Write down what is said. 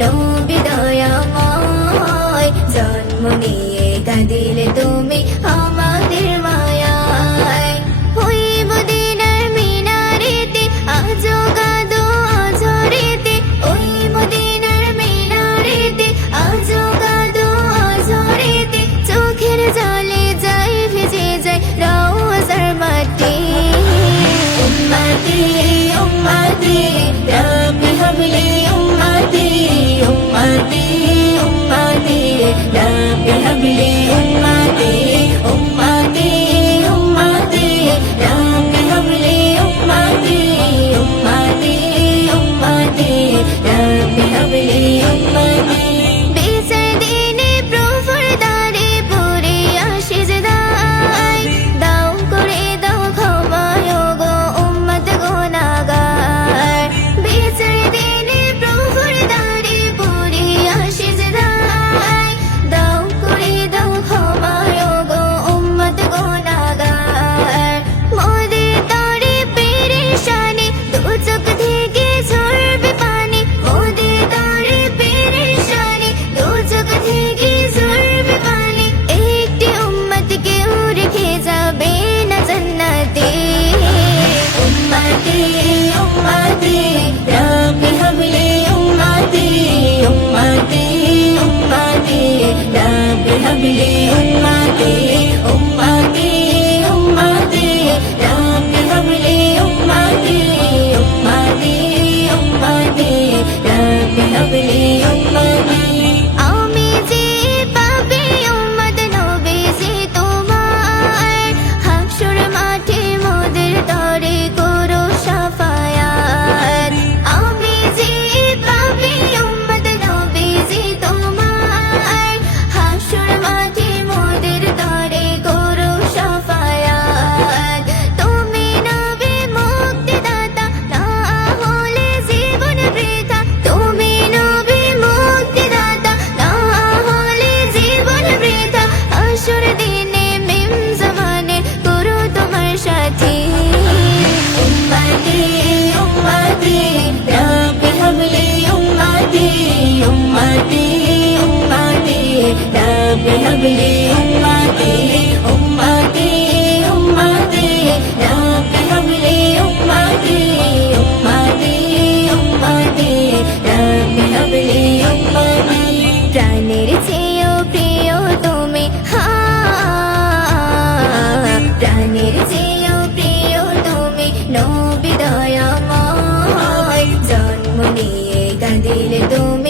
নবী দয়াময় জন্ম নিয়ে কাঁদিলে তুমি আমাদের মায়ায় ওই মদিনার মিনারেতে আজো কাঁদো অঝরেতে ওই মদিনার মিনারেতে আজো কাঁদো অঝরেতে চোখের জলে যায় ভেজে যায় রওজার মাটি উম্মতি উম্মতি রব্বি হাবলি উম্মতি উম্মতি উম্মতি রব্বি হাবলি উম্মতি উম্মতি উম্মতি রব্বি হাবলি উম্মতি উম্মতি উম্মতি রব্বি হাবলি উম্মতি বিচার দিনে প্রভুর দ্বারে পড়ে আসি যে দায় দাও করে দাও ক্ষমা গো উম্মত গুনাহগার বিচার দিনে প্রভুর দ্বারে পড়ে আসি যে দায় দাও করে দাও ক্ষমা গো উম্মত গুনাহগার মোদের তরে পেরেশানি দু চোখ থেকে ঝরবে পানি মোদের তরে পেরেশানি দু চোখ থেকে ঝরবে পানি একটি উম্মত কেউ রেখে যাবে না জান্নাতে উম্মতি উম্মতি রব্বি হাবলি উম্মতি উম্মতি উম্মতি রব্বি হাবলি উম্মতি উম্মতি উম্মতি রব্বি হাবলি উম্মতি উম্মতি উম্মতি রব্বি হাবলি উম্মতি আমি যে পাপী উম্মত নবীজি তোমার হাসর মাঠে মোদের তরে করো শাফায়াত আমি যে পাপী উম্মত নবীজি তোমার হাসর মাঠে মোদের তরে করো শাফায়াত তুমি নবী মুক্তিদাতা না হলে জীবন বৃথা তুমি নবী মুক্তিদাতা না হলে জীবন বৃথা হাসর দিনে মিম জামানে করো তোমার সাথী উম্মতি উম্মতি রব্বি হাবলি উম্মতি উম্মতি উম্মতি রব্বি হাবলি উম্মতি উম্মতি উম্মতি রব্বি হাবলি উম্মতি উম্মতি উম্মতি রব্বি হাবলি উম্মতি প্রাণের চেয়েও প্রিয় তুমি প্রাণের চেয়েও প্রিয় তুমি নবী দয়াময় জন্ম নিয়ে কাঁদিলে তুমি